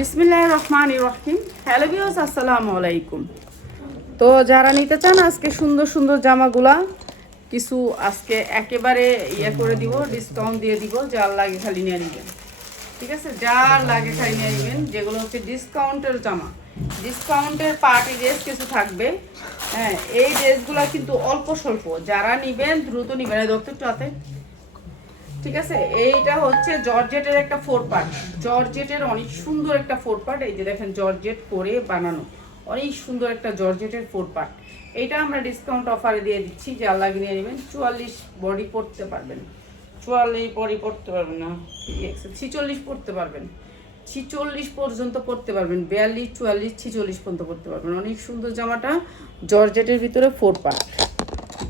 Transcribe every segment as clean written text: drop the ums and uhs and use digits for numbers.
বিসমিল্লাহির রহমানির রহিম। Hello viewers, আসসালামু আলাইকুম। তো যারা নিতে চান আজকে সুন্দর সুন্দর জামাগুলা কিছু আজকে একেবারে করে দিব, ডিসকাউন্ট দিয়ে দিব। যার লাগে খালি নিয়ে নেবেন, ঠিক আছে? যার লাগে খালি নিয়ে নেবেন। যেগুলো হচ্ছে ডিসকাউন্টের জামা, ডিসকাউন্টের পার্টি ড্রেস কিছু থাকবে। হ্যাঁ, এই ড্রেসগুলো কিন্তু অল্প স্বল্প, যারা নেবেন দ্রুত নেবেন। এই দপ্তরটাতে, ঠিক আছে? এইটা হচ্ছে জর্জেটের একটা 4 পার্ট, জর্জেটের অনেক সুন্দর একটা 4 পার্ট। এই যে দেখেন জর্জেট করে বানানো অনেক সুন্দর একটা জর্জেটের 4 পার্ট। এইটা আমরা ডিসকাউন্ট অফারে দিয়ে দিচ্ছি, যা লাগিয়ে নিয়ে নেবেন। 44 বডি পড়তে পারবেন, 44 বডি পড়তে পারবেন না, 46 পড়তে পারবেন, 46 পর্যন্ত পড়তে পারবেন, 42 44 46 পর্যন্ত পড়তে পারবেন। অনেক সুন্দর জামাটা, জর্জেটের ভিতরে 4 পার্ট,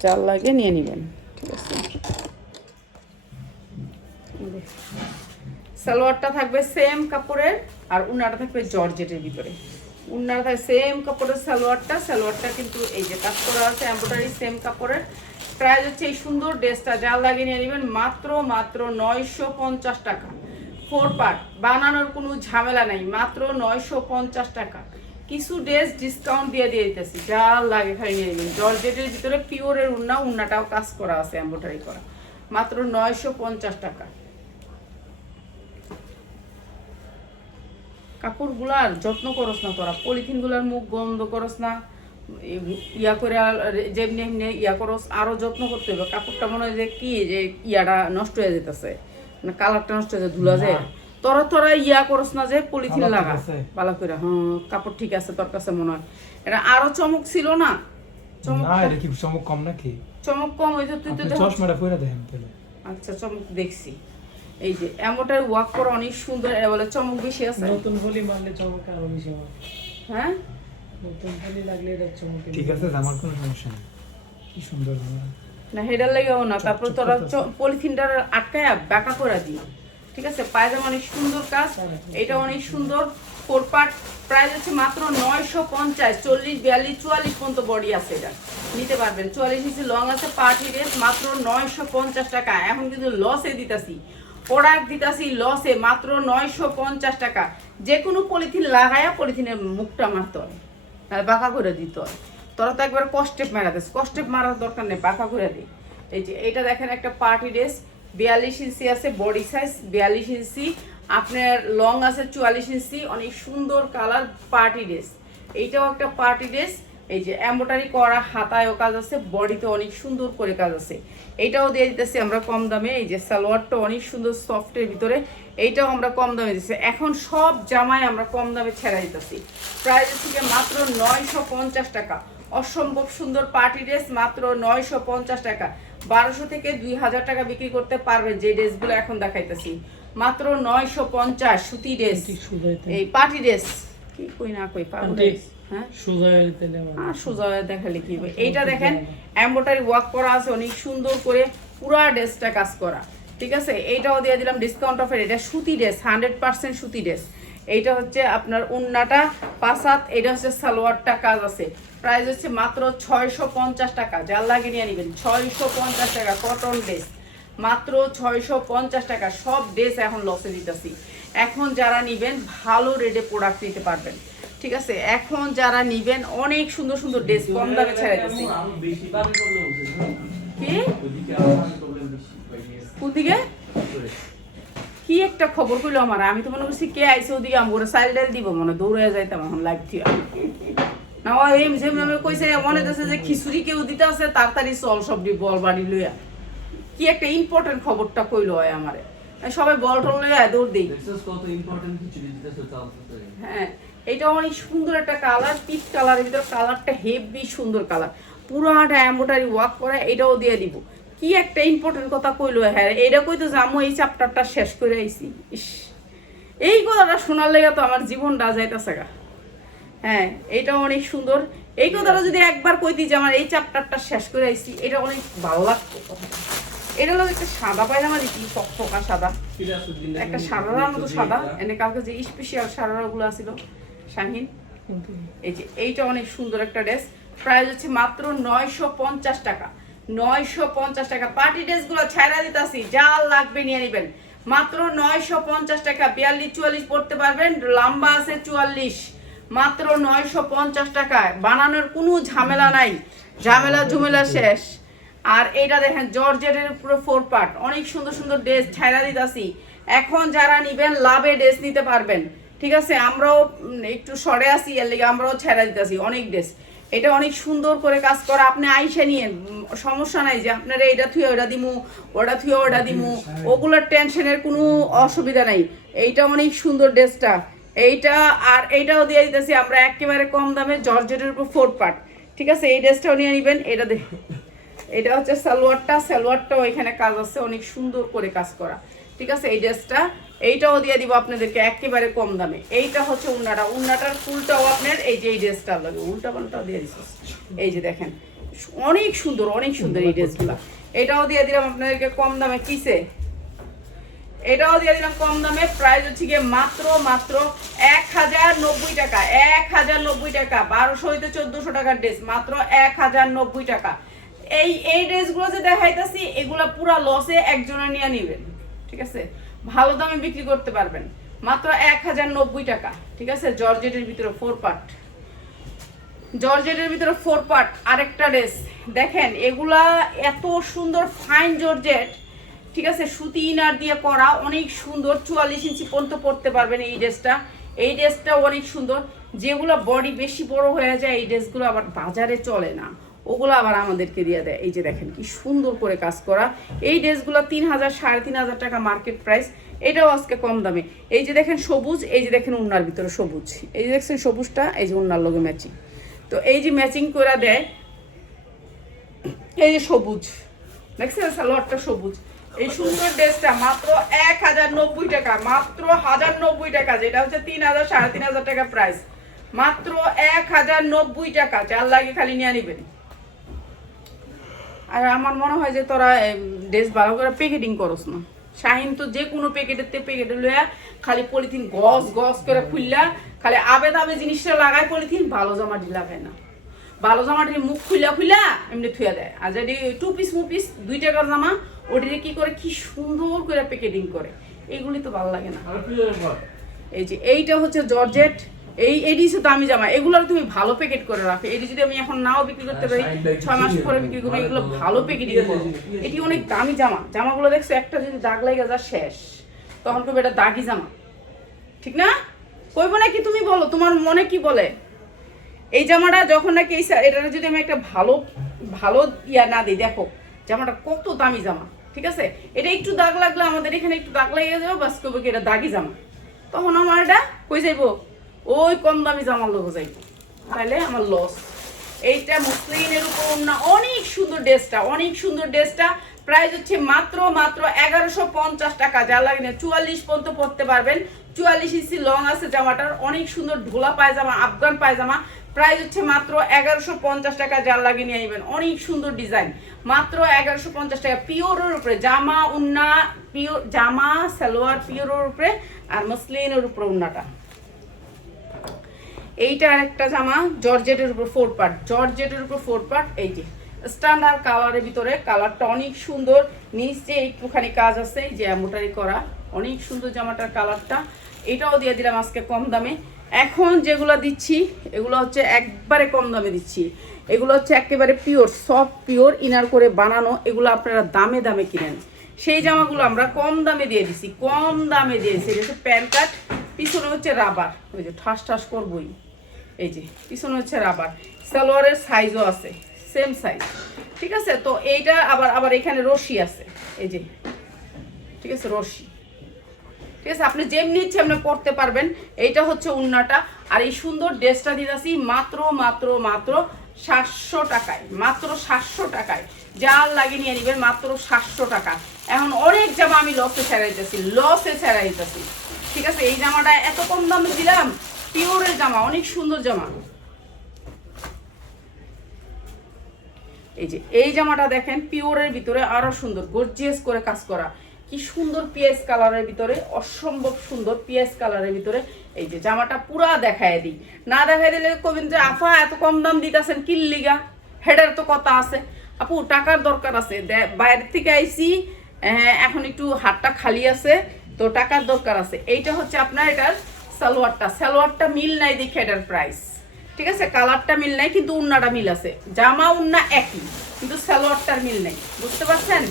যার লাগে নিয়ে নেবেন, ঠিক আছে? সালোয়ারটা থাকবে সেম কাপড়ের আর উন্নাটা থাকবে জর্জেটের ভিতরে। উন্নাটা থাকবে সেম কাপড়ের, সালোয়ারটা কিন্তু এই যে কাজ করা আছে এমব্রয়ডারি সেম কাপড়ের। প্রাইস হচ্ছে এই সুন্দর ড্রেসটা যা লাগিয়ে নিয়ে নেবেন মাত্র 950 টাকা। 4 পার্ট, বানানোর কোনো ঝামেলা নাই, মাত্র 950 টাকা। কিছু ড্রেস ডিসকাউন্ট দিয়ে দিতেছি, যা লাগে খালি নিয়ে নেবেন। জর্জেটের ভিতরে পিওরের উন্নাটাও কাজ করা আছে এমব্রয়ডারি করা, মাত্র 950 টাকা। কাপড়গুলার যত্ন করস না তোরা, পলিথিনগুলার মুখ বন্ধ করস না, করে যেমনি এমনি করস, আরো যত্ন করতে হবে। কাপড়টা মনে হয় যে কি যে নষ্ট হয়ে যেতেছে, মানে কালারটা নষ্ট হয়ে যায়, ধুলা যায়। তোরা করস না যে পলিথিন লাগা ভালো করে। হ্যাঁ, কাপড় ঠিক আছে তোর কাছে মনে হয়। এটা আরো চমক ছিল না? চমক কম নাকি? চমক কম হয়েছে, তুই তো চশমাটা পরে দেখেন তাহলে। আচ্ছা, চমক দেখছি। এই যে এমনটার ওয়ার্ক করা অনেক সুন্দর, এটা বলে চমক বেশি আছে। নতুন ফলি মারলে চমক আরো বেশি হয়। হ্যাঁ, নতুন ফলি লাগলে এটা চমক ঠিক আছে, আমার কোনো সমস্যা নেই। কি সুন্দর না হেডার লাগেও না। তারপর তোরা পলিথিনটা আটকায় বাঁকা করে দিই, ঠিক আছে? পায়জামা অনেক সুন্দর কাজ, এটা অনেক সুন্দর 4 পার্ট। প্রাইস হচ্ছে মাত্র 950, 40 42 44 পর্যন্ত বডি আছে, এটা নিতে পারবেন। 44 ইঞ্চি লং আছে, পার্টি ড্রেস, মাত্র 950 টাকা। এখন কিন্তু লসে দিতাছি, প্রোডাক্ট দিতাছি লসে, মাত্র 950 টাকা। যে কোনো পলিথিন লাগায়া পলিথিনের মুখটা মারতে হয়, বাঁকা করে দিতে হয়। তোরা তো একবার কস্টেপ মারা দিস, কস্টেপ মারার দরকার নেই, বাঁকা করে দিই। এই যে এটা দেখেন একটা পার্টি ড্রেস, 42 ইঞ্চি আছে বডি সাইজ, 42 ইঞ্চি আপনার লং আছে, 44 ইঞ্চি। অনেক সুন্দর কালার পার্টি ড্রেস, এইটাও একটা পার্টি ড্রেস। এই যে এমব্রয়ডারি করা হাতায়ও কাজ আছে, বডিতে অনেক সুন্দর করে কাজ আছে। এইটাও দিয়ে দিতেছি আমরা কম দামে। এই যে সালোয়ারটা অনেক সুন্দর সফটের ভিতরে, এইটাও আমরা কম দামে দিচ্ছি। এখন সব জামাই আমরা কম দামে ছেড়ে দিতেছি, প্রাইস থেকে মাত্র 950 টাকা। অসম্ভব সুন্দর পার্টি ড্রেস, মাত্র 950 টাকা। 1200 থেকে 2000 টাকা বিক্রি করতে পারবেন যে ড্রেসগুলো এখন দেখাইতেছি, মাত্র 950। সুতি ড্রেস, এই পার্টি ড্রেস কি কই না কই পার্টি ড্রেস। হ্যাঁ, সোজা দেখালে কি হবে। এইটা দেখেন এমব্রয়ডারি ওয়ার্ক করা আছে অনেক সুন্দর করে, পুরা ড্রেসটা কাজ করা, ঠিক আছে? এইটাও দিয়ে দিলাম ডিসকাউন্ট অফার। এটা সুতি ড্রেস, 100% সুতি ড্রেস। এইটা হচ্ছে আপনার উন্নাটা 5 হাত, এটা হচ্ছে সালোয়ারটা কাজ আছে। প্রাইস হচ্ছে মাত্র 650 টাকা। যার লাগে নিয়ে নেবেন, 650 টাকা। কটন ড্রেস মাত্র 650 টাকা। সব ড্রেস এখন লসে দিতেছি। এখন যারা নিবেন ভালো রেটে প্রোডাক্ট নিতে পারবেন, ঠিক আছে? এখন যারা নিবেন অনেক সুন্দর সুন্দর ড্রেস কম দামে ছেড়ে দিচ্ছি। কোন দিকে কি একটা খবর কইলো আমার, আমি তো মনে করছি কে আইসে ওদিকে আমার সাইডাল দিব, মনে দৌড়ে যাইতাম এখন লাইভ থিয়া না। এই যে কইছে মনে হচ্ছে যে খিচুড়ি কেউ দিতে আছে, তাড়াতাড়ি চল সব বল বাড়ি লইয়া। কি একটা ইম্পর্টেন্ট খবরটা কইলো হয় আমারে, সবাই বল টল লইয়া দৌড় দেই। হ্যাঁ, এটা অনেক সুন্দর একটা কালার, পিচ কালারের ভিতর, কালারটা হেভি সুন্দর কালার, পুরাটা এমব্রয়ডারি ওয়ার্ক করা। এটাও দিয়ে দিব। কি একটা ইম্পর্টেন্ট কথা কইলো। হ্যাঁ, এইটা কইতো জামু এই চ্যাপ্টারটা শেষ করে আইছি। ইস, এই কথাটা শোনার লেগে তো আমার জীবনটা যাইতেছে গা। হ্যাঁ, এটা অনেক সুন্দর। এই কথাটা যদি একবার কইতি যে আমার এই চ্যাপ্টারটা শেষ করে আইছি, এটা অনেক ভালো লাগতো কথাটা। এটা হলো একটা সাদা পায়জামা দিচ্ছি, ফকফকা সাদা, একটা সারার মতো সাদা। এনে কালকে যে স্পেশাল সারাগুলো আছিল শাহিন, এই যে এইটা অনেক সুন্দর একটা ড্রেস। প্রাইস হচ্ছে মাত্র 950 টাকা। 950 টাকা। পার্টি ড্রেসগুলো ছাইরা দিতাছি, যা লাগবে নিয়ে নেবেন। মাত্র 950 টাকা। 42-44 পড়তে পারবেন, লম্বা আছে 44, মাত্র 950 টাকায়। বানানোর কোনো ঝামেলা নাই, ঝামেলা শেষ। আর এইটা দেখেন জর্জেটের উপরে 4 পার্ট, অনেক সুন্দর সুন্দর ড্রেস ছাইরা দিতাছি। এখন যারা নিবেন লাভে ড্রেস নিতে পারবেন, ঠিক আছে। আমরাও একটু সরে আসি, এর লিগে আমরাও ছাইরা দিতাছি অনেক ড্রেস। এটা অনেক সুন্দর করে কাজ করা, আপনি আইসা নিয়ে সমস্যা নাই যে আপনারা এটা থুয়ে ওটা দিমু, ওটা থুয়ে ওটা দিমু, ওগুলোর টেনশনের কোনো অসুবিধা নাই। এইটা অনেক সুন্দর ড্রেসটা, এইটা আর এইটাও দিয়ে দিতেছি আমরা একেবারে কম দামে, জর্জেটের উপর 4 পার্ট, ঠিক আছে। এই ড্রেসটাও নিয়ে নেবেন। এটা হচ্ছে সালোয়ারটাও এখানে কাজ আছে, অনেক সুন্দর করে কাজ করা, ঠিক আছে। এই ড্রেসটা এইটাও দিয়ে দিব আপনাদেরকে একেবারে কম দামে। এইটা হচ্ছে উন্নাটার ফুলটাও আপনার এই যে এই ড্রেসটা লাগে, উল্টা পাল্টাও দিয়ে দিচ্ছি। এই যে দেখেন অনেক সুন্দর এই ড্রেসগুলো। এটাও দিয়ে দিলাম আপনাদেরকে কম দামে। কিসে এটাও দিয়ে দিলাম কম দামে, প্রাইস হচ্ছে গিয়ে মাত্র 1090 টাকা। 1090 টাকা, 1200 হইতে 1400 টাকার ড্রেস, মাত্র 1090 টাকা। এই ড্রেসগুলো যে দেখাইতেছি এগুলা পুরা লসে একজনে নিয়ে নিবেন, ঠিক আছে। ভালো দামে বিক্রি করতে পারবেন, মাত্র 1090 টাকা, ঠিক আছে। জর্জেটের ভিতরে 4 পার্ট, আরেকটা ড্রেস দেখেন, এগুলা এত সুন্দর ফাইন জর্জেট, ঠিক আছে। সুতি ইনার দিয়ে করা, অনেক সুন্দর। 44 ইঞ্চি পর্যন্ত পরতে পারবেন এই ড্রেসটা অনেক সুন্দর। যেগুলো বডি বেশি বড় হয়ে যায় এই ড্রেসগুলো আবার বাজারে চলে না, ওগুলো আবার আমাদেরকে দিয়ে দেয়। এই যে দেখেন কি সুন্দর করে কাজ করা এই ড্রেসগুলো 3000 3500 টাকা মার্কেট প্রাইস। এটাও আজকে কম দামে। এই যে দেখেন সবুজ, এই যে দেখেন উন্নার ভিতরে সবুজ, এই যে দেখছেন সবুজটা, এই যে উন্নার লগে ম্যাচিং। তো এই যে ম্যাচিং করে দেয়, এই যে সবুজ দেখছেন, সালোয়ারটা সবুজ। এই সুন্দর ড্রেসটা মাত্র 1090 টাকা, মাত্র 1090 টাকা, যেটা হচ্ছে 3000 3500 টাকা প্রাইস, মাত্র 1090 টাকা। যার লাগে খালি নিয়ে নিবেন। আর আমার মনে হয় যে তোরা ড্রেস ভালো করে প্যাকেটিং করস না। শাহিন তো যে কোনো প্যাকেটে লইয়া খালি পলিথিন গস করে খুললা খালি আবে জিনিসটা লাগায়, পলিথিন ভালো জামাটি লাগায় না। ভালো জামাটির মুখ খুলা এমনি থুয়া দেয়। আর যদি 2 পিস 2 টাকার জামা ওটিরে কি করে, কি সুন্দর করে প্যাকেটিং করে, এগুলি তো ভালো লাগে না। এই যে এইটা হচ্ছে জর্জেট, এইটি হচ্ছে দামি জামা, এগুলো তুমি ভালো প্যাকেট করে রাখো। এটি যদি আমি এখন নাও বিক্রি করতে পারি, 6 মাস পরে বিক্রি করবো, এগুলো ভালো প্যাকেটিং করো। এটি অনেক দামি জামাগুলো দেখছো, একটা যদি দাগ লাগে যা শেষ, তখন কবে এটা দাগি জামা, ঠিক না? কইব নাকি তুমি বলো, তোমার মনে কি বলে? এই জামাটা যখন নাকি এটা যদি আমি একটা ভালো ইয়া না দিই, দেখো জামাটা কত দামি জামা, ঠিক আছে। এটা একটু দাগ লাগলে আমাদের এখানে একটু দাগ লাগিয়ে যাবো, বাস করবো কি এটা দাগি জামা, তখন আমার এটা কই যাইবো, ওই কম দামি জামার লোক যাইবো, তাহলে আমার লস। এইটা মুসলিনের উপর না, অনেক সুন্দর ড্রেসটা প্রাইস হচ্ছে মাত্র 1150 টাকা। যা লাগে না 44 পর্যন্ত পরতে পারবেন, 44 ইঞ্চি লং আছে জামাটার, অনেক সুন্দর ঢোলা পায়জামা, আফগান পায়জামা। প্রাইস হচ্ছে মাত্র 1150 টাকা। যার লাগে নিয়ে নেবেন, অনেক সুন্দর ডিজাইন, মাত্র 1150 টাকা। পিওরের উপরে জামা, উন্না পিওর জামা, সালোয়ার পিওরের উপরে, আর মসলিনের উপরে উন্নাটা। এইটা আরেকটা জামা জর্জেটের উপর 4 পার্ট, এই যে স্ট্যান্ডার্ড কালারের ভিতরে, কালারটা অনেক সুন্দর, নিচে একটুখানি কাজ আছে, এই যে এমব্রয়ডারি করা, অনেক সুন্দর জামাটার কালারটা। এটাও দিয়ে দিলাম আজকে কম দামে। এখন যেগুলো দিচ্ছি এগুলো হচ্ছে একবারে কম দামে দিচ্ছি, এগুলো হচ্ছে একেবারে পিওর সফট পিওর ইনার করে বানানো, এগুলো আপনারা দামে কিনেন। সেই জামাগুলো আমরা কম দামে দিয়ে দিচ্ছি, এটা হচ্ছে প্যান্ট কাট, পিছনে হচ্ছে রাবার, ওই যে ঠাস করবই, এই যে পিছনে হচ্ছে রাবার। সালোয়ারের সাইজও আছে, সেম সাইজ, ঠিক আছে। তো এইটা আবার এখানে রশি আছে, এই যে, ঠিক আছে, রশি, ঠিক আছে। আপনি যেমনি ইচ্ছে আপনি করতে পারবেন। এইটা হচ্ছে উন্নাটা। আর এই সুন্দর ড্রেসটা দিতেছি মাত্র 700 টাকায়, মাত্র 700 টাকায়। যার লাগে নিয়ে নেবেন, মাত্র 700 টাকা। এখন অনেক জামা আমি লসে ছাড়াইতেছি, ঠিক আছে। এই জামাটা এত কম দামে দিলাম, পিওরের জামা, অনেক সুন্দর জামা। এই যে এই জামাটা দেখেন, পিওরের ভিতরে আরো সুন্দর গর্জিয়াস করে কাজ করা, কি সুন্দর পিএস কালারের ভিতরে, অসম্ভব সুন্দর পিএস কালারের ভিতরে। এই যে জামাটা পুরা দেখায় দিই, না দেখাই দিলে কবেন যে আফা এত কম দাম দিতেছেন কি লিগা, হেডের তো কথা আছে। আপু টাকার দরকার আছে, বাইরে থেকে আইসি এখন একটু হাতটা খালি আছে, তো টাকার দরকার আছে। এইটা হচ্ছে আপনার এটার সালোয়ারটা মিল নাই দেখে এটার প্রাইস, ঠিক আছে? কালারটা মিল নাই কিন্তু উন্নাটা মিল আছে, জামা উন্না একই কিন্তু সালোয়ারটার মিল নাই, বুঝতে পারছেন?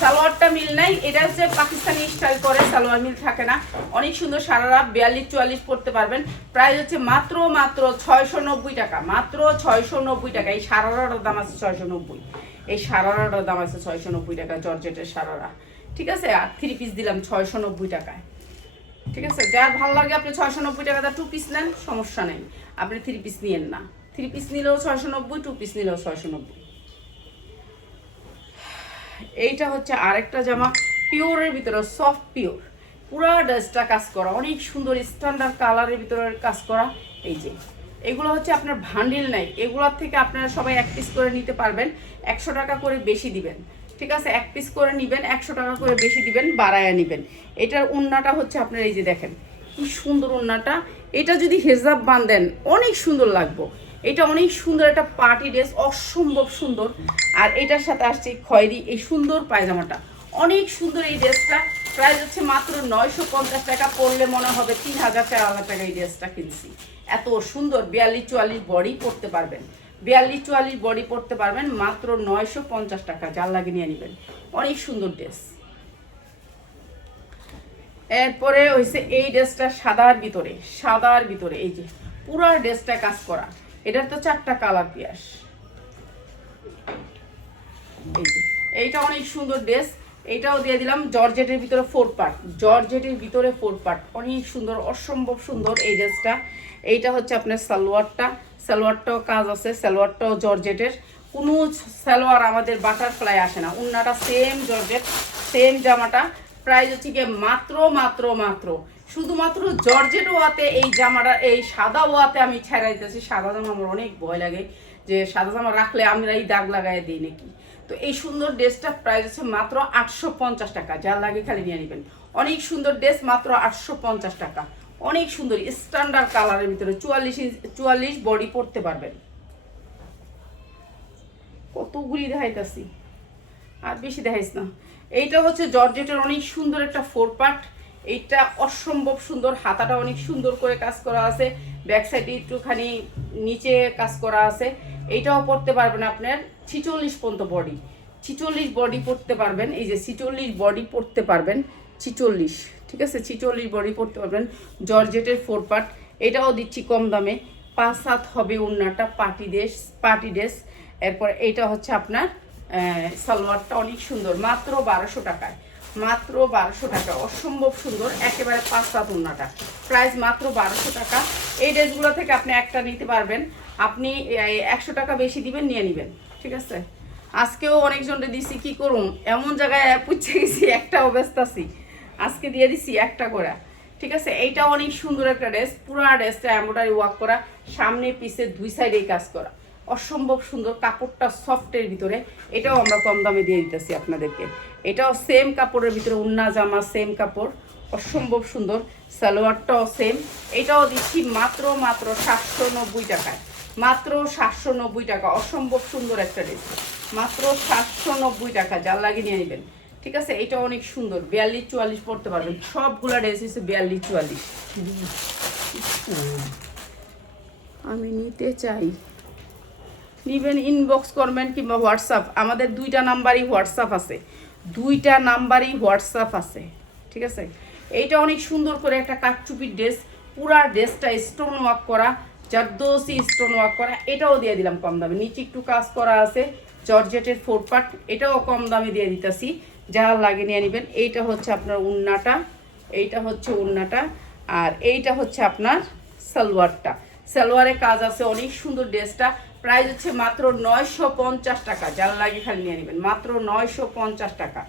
সালোয়ারটা মিল নাই, এটা হচ্ছে পাকিস্তানি স্টাইল করে, সালোয়ার মিল থাকে না। অনেক সুন্দর সারারা 42-44 পড়তে পারবেন। প্রাইস হচ্ছে মাত্র 690 টাকা, মাত্র 690 টাকা। এই সারারাটার দাম আছে 690, এই সারারাটার দাম আছে 690 টাকা, জর্জেটের সারারা, ঠিক আছে? আর 3 পিস দিলাম 690 টাকায়, ঠিক আছে? যার ভালো লাগে আপনি 690 টাকাটা 2 পিস নেন, সমস্যা নেই। আপনি 3 পিস নিয়েন না, 3 পিস নিলেও 690, 2 পিস নিলেও 690। এইটা হচ্ছে আরেকটা জামা, পিওরের ভিতরে, সফট পিওর, পুরা ড্রেসটা কাজ করা, অনেক সুন্দর স্ট্যান্ডার্ড কালারের ভিতরে কাজ করা। এই যে এগুলো হচ্ছে আপনার ভান্ডিল নাই, এগুলোর থেকে আপনারা সবাই 1 পিস করে নিতে পারবেন, 100 টাকা করে বেশি দিবেন, ঠিক আছে? 1 পিস করে নিবেন, 100 টাকা করে বেশি দিবেন, বাড়ায়া নিবেন। এটার ওন্নাটা হচ্ছে আপনার এই যে দেখেন কি সুন্দর ওন্নাটা, এটা যদি হেজাব বাঁধেন অনেক সুন্দর লাগবে। এটা অনেক সুন্দর একটা পার্টি ড্রেস, অসম্ভব সুন্দর। আর এটার সাথে আসছে খয়েরি এই সুন্দর পায়জামাটা, অনেক সুন্দর এই ড্রেসটা। প্রাইস হচ্ছে মাত্র 950 টাকা, পরলে মনে হবে 3000-4000 টাকা এই ড্রেসটা কিনছি। এত সুন্দর 42-44 বডি পরতে পারবেন, 42-44 বডি পরতে পারবেন, মাত্র 950 টাকা। যার লাগে নিয়ে নেবেন, অনেক সুন্দর ড্রেস। এরপরে হয়েছে এই ড্রেসটা সাদার ভিতরে এই যে পুরা ড্রেসটা কাজ করা, এটার তো 4টা কালার পিয়াস। এই যে এইটা অনেক সুন্দর ড্রেস, এইটাও দিয়ে দিলাম জর্জেটের ভিতরে 4 পার্ট, জর্জেটের ভিতরে 4 পার্ট, অনেক সুন্দর, অসম্ভব সুন্দর এই ড্রেসটা। এইটা হচ্ছে আপনার সালোয়ারটাও কাজ আছে, সালোয়ারটাও জর্জেটের, কোনো সালোয়ার আমাদের বাটারফ্লাই আসে না, উন্নাটা সেম জর্জেট, সেম জামাটা। প্রাইস হচ্ছে গিয়ে মাত্র শুধুমাত্র জর্জেট ওয়াতে এই জামাটা, এই সাদা ওয়াতে আমি ছেড়ে দিতেছি। সাদা জামা আমার অনেক ভয় লাগে, যে সাদা জামা রাখলে আমরা এই দাগ লাগাই দিই নাকি। তো এই সুন্দর ড্রেসটা প্রাইস হচ্ছে মাত্র 850 টাকা, যার লাগে খালি নিয়ে নেবেন। অনেক সুন্দর ড্রেস, মাত্র 850 টাকা, অনেক সুন্দর স্ট্যান্ডার্ড কালারের ভিতরে, 44 বডি পরতে পারবেন। কতগুলি দেখাইতেছি, আর বেশি দেখাইস না। এইটা হচ্ছে জর্জেটের অনেক সুন্দর একটা 4 পার্ট, এইটা অসম্ভব সুন্দর, হাতাটা অনেক সুন্দর করে কাজ করা আছে, ব্যাক সাইডে একটুখানি নিচে কাজ করা আছে। এইটাও পরতে পারবেন আপনার 46 পর্যন্ত বডি, 46 বডি পরতে পারবেন। এই যে 46 বডি পরতে পারবেন, 46, ঠিক আছে? 46 বডি পরতে পারবেন, জর্জেটের 4 পার্ট। এটাও দিচ্ছি কম দামে, 5-7 হবে উন্নাটা, পার্টি ড্রেস। এরপর এইটা হচ্ছে আপনার সালোয়ারটা অনেক সুন্দর, মাত্র 1200 টাকায়, মাত্র 1200 টাকা, অসম্ভব সুন্দর, একেবারে 5-7 উন্নাটা, প্রাইস মাত্র 1200 টাকা। এই ড্রেসগুলো থেকে আপনি একটা নিতে পারবেন, আপনি 100 টাকা বেশি দিবেন, নিয়ে নেবেন, ঠিক আছে? আজকেও অনেকজনকে দিছি, কি করুম, এমন জায়গায় পুচ্ছে গেছি, একটাও ব্যস্ত আছি, আজকে দিয়ে দিছি একটা করে, ঠিক আছে? এইটা অনেক সুন্দর একটা ড্রেস, পুরা ড্রেসটা এমব্রয়ডারি ওয়ার্ক করা, সামনে পিছে 2 সাইডেই কাজ করা, অসম্ভব সুন্দর, কাপড়টা সফটের ভিতরে। এটাও আমরা কম দামে দিয়ে দিতেছি আপনাদেরকে। এটাও সেম কাপড়ের ভিতরে, উন্না জামা সেম কাপড়, অসম্ভব সুন্দর, সালোয়ারটাও সেম। এটাও দিচ্ছি মাত্র 790 টাকায়, মাত্র 790 টাকা, অসম্ভব সুন্দর একটা ড্রেস, মাত্র 790 টাকা। যার লাগে নিয়ে নেবেন, ঠিক আছে? এটা অনেক সুন্দর, 42-44 পড়তে পারবেন, সবগুলা ড্রেস হচ্ছে 42-44। আমি নিতে চাই, নিবেন, ইনবক্স করবেন কিংবা হোয়াটসঅ্যাপ, আমাদের 2টা নাম্বারই হোয়াটসঅ্যাপ আছে, 2টা নাম্বারই হোয়াটসঅ্যাপ আছে, ঠিক আছে? এইটা অনেক সুন্দর করে একটা কাটচুপির ড্রেস, পুরা ড্রেসটা স্টোন ওয়ার্ক করা, জারদোসি স্টোন ওয়ার্ক করা। এটাও দিয়ে দিলাম কম দামে, নিচে একটু কাজ করা আছে, জর্জেটের 4 পার্ট, এটাও কম দামে দিয়ে দিতেছি, যা লাগে নিয়ে নেবেন। এইটা হচ্ছে আপনার উন্নাটা, এইটা হচ্ছে উন্নাটা, আর এইটা হচ্ছে আপনার সালোয়ারটা, সালোয়ারে কাজ আছে, অনেক সুন্দর ড্রেসটা। প্রাইস হচ্ছে মাত্র 950 টাকা, যার লাগে খালি নিয়ে নেবেন, মাত্র 950 টাকা।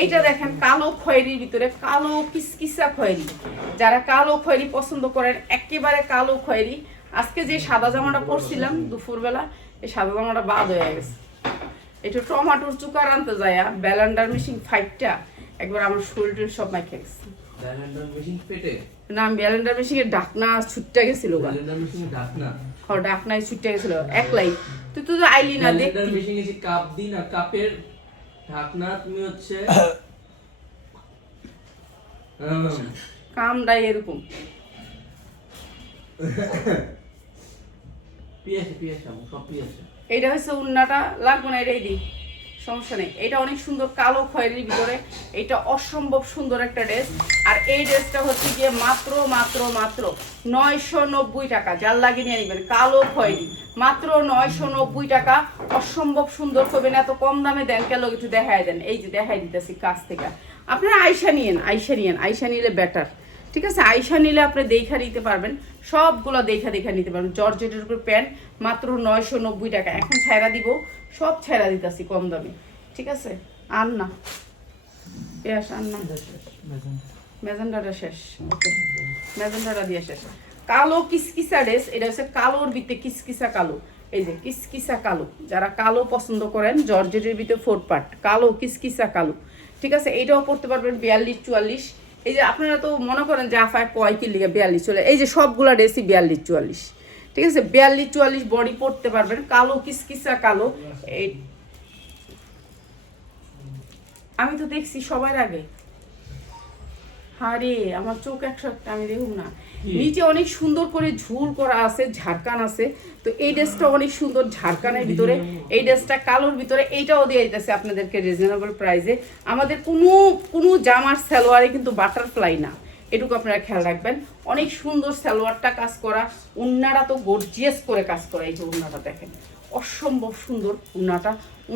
এইটা দেখেন কালো খয়েরির ভিতরে, কালো কিসকিসা খয়েরি, যারা কালো খয়েরি পছন্দ করেন, একেবারে কালো খয়েরি। আজকে যে সাদা জামাটা পরছিলাম দুপুরবেলা, এই সাদা জামাটা বাদ হয়ে গেছে, একটু টমাটোর চুকার আনতে যায়, বেলান্ডার মেশিন 5টা একবার আমার শরীর সব মাইকে গেছে। ব্যালেন্ডার মেশিন পেটে না ব্যালেন্ডার মেশিনে ডাকনা ছুটতে গেছিল গা ব্যালেন্ডার মেশিনে ঢাকনা ডাকনায় ছুটতে গেছিল একলাই তুই তো আইলি না ব্যালেন্ডার দেখতি মেশিনে যে কাপ দিই না কাপের ঢাকনা তুমি হচ্ছে কামটাই এরকম পিএস সব পিএস এইটা হচ্ছে উন্নাটা লাগবে না এটাই দিই সমস্যা নেই এটা অনেক সুন্দর কালো খয়েরির ভিতরে এটা অসম্ভব সুন্দর একটা ড্রেস আর এই ড্রেসটা হচ্ছে গিয়ে মাত্র মাত্র মাত্র 990 টাকা যার লাগে নিয়ে নেবেন কালো খয়েরি মাত্র 990 টাকা অসম্ভব সুন্দর করবেন এত কম দামে দেন কেন একটু দেখাই দেন এই যে দেখাই দিতেছি কাছ থেকে আপনারা আইসা নিয়েন আইসা নিলে বেটার ঠিক আছে আইসা নিলে আপনি দেখা নিতে পারবেন সবগুলো দেখা নিতে পারবেন জর্জেটের উপর প্যান্ট মাত্র 990 টাকা এখন ছাইরা দিব সব ছাইরা দিতেছি কম দামে ঠিক আছে আর না পেঁয়াজ আর না ম্যাজেন্ডাটা শেষ ওকে ম্যাজেন্ডাটা দিয়ে শেষ কালো কিসকিসা ড্রেস এটা হচ্ছে কালোর ভিতরে কিসকিসা কালো এই যে কিসকিসা কালো যারা কালো পছন্দ করেন জর্জেটের ভিতরে 4 পার্ট কালো কিসকিসা কালো ঠিক আছে এইটাও পড়তে পারবেন 42-44 এই যে আপনারা তো মনে করেন যে আফায় কয় কি লিগে 42 চলে এই যে সবগুলা ড্রেসই 42-44 ঠিক আছে 42-44 বডি পড়তে পারবেন কালো কিসকিসা কালো এই আমি তো দেখছি সবার আগে আরে আমার চোখ একশো আমি দেখুন না নিচে অনেক সুন্দর করে ঝুল করা আছে ঝাড়কান আছে তো এই ড্রেসটা অনেক সুন্দর ঝাড়কানের ভিতরে এই ড্রেসটা কালোর ভিতরে এইটাও দিয়ে দিতেছে আপনাদেরকে রিজনেবল প্রাইসে আমাদের কোনো জামার সালোয়ারে কিন্তু বাটারফ্লাই না এটুকু আপনারা খেয়াল রাখবেন অনেক সুন্দর সালোয়ারটা কাজ করা উন্নাটা তো গর্জিয়াস করে কাজ করা এই যে উন্নাটা দেখেন অসম্ভব সুন্দর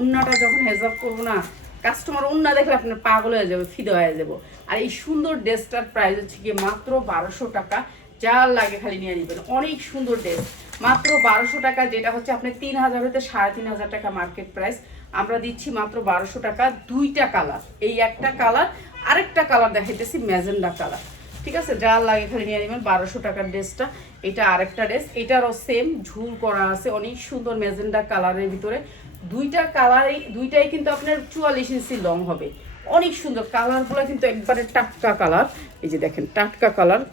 উন্নাটা যখন হেজাব করবো না কাস্টমার উন্না দেখলে আপনার পাগল হয়ে যাবে ফিদে হয়ে যাবো আর এই সুন্দর ড্রেসটার প্রাইস হচ্ছে গিয়ে মাত্র 1200 টাকা যা লাগে খালি নিয়ে নেবেন অনেক সুন্দর ড্রেস মাত্র 1200 টাকা যেটা হচ্ছে আপনি 3000 হতে 3500 টাকা মার্কেট প্রাইস আমরা দিচ্ছি মাত্র 1200 টাকা দুইটা কালার এই একটা কালার আরেকটা কালার দেখাইতেছি ম্যাজেন্ডা কালার ঠিক আছে যা লাগে খালি নিয়ে নেবেন 1200 টাকার ড্রেসটা এটা আরেকটা ড্রেস এটারও সেম ঝুল করা আছে অনেক সুন্দর ম্যাজেন্ডা কালারের ভিতরে দুইটাই কিন্তু আপনার 44 ইঞ্চি লং হবে অনেক সুন্দর কালারগুলো কিন্তু একবারে টাটকা কালার এই যে দেখেন টাটকা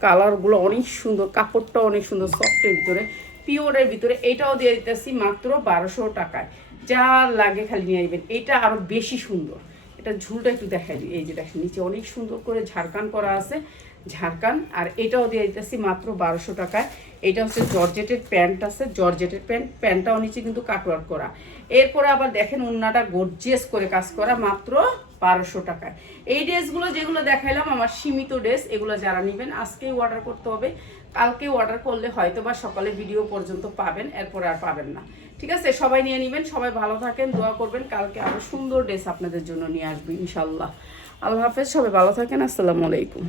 কালারগুলো অনেক সুন্দর কাপড়টাও অনেক সুন্দর সফটের ভিতরে পিওরের ভিতরে এটাও দিয়ে দিতেছি মাত্র 1200 টাকায় যা লাগে খালি নিয়ে নেবেন এটা আরো বেশি সুন্দর এটা ঝুলটা একটু দেখাই দিই এই যে দেখেন নিচে অনেক সুন্দর করে ঝাড়কান করা আছে ঝাড়কান আর এটাও দিয়ে দিতেছি মাত্র 1200 টাকায় এটা হচ্ছে জর্জেটের প্যান্ট আছে জর্জেটের প্যান্টটাও নিচে কিন্তু কাটওয়ার্ক করা এরপরে আবার দেখেন উন্নাটা গর্জিয়াস করে কাজ করা মাত্র 1200 টাকায় এই ড্রেসগুলো যেগুলো দেখাইলাম আমার সীমিত ড্রেস এগুলো যারা নেবেন আজকেই অর্ডার করতে হবে কালকেই অর্ডার করলে হয়তো বা সকালে ভিডিও পর্যন্ত পাবেন এরপরে আর পাবেন না ঠিক আছে সবাই নিয়ে নেবেন সবাই ভালো থাকেন দোয়া করবেন কালকে আরো সুন্দর ড্রেস আপনাদের জন্য নিয়ে আসবে ইনশাল্লাহ আল্লাহ হাফেজ সবাই ভালো থাকেন আসসালামু আলাইকুম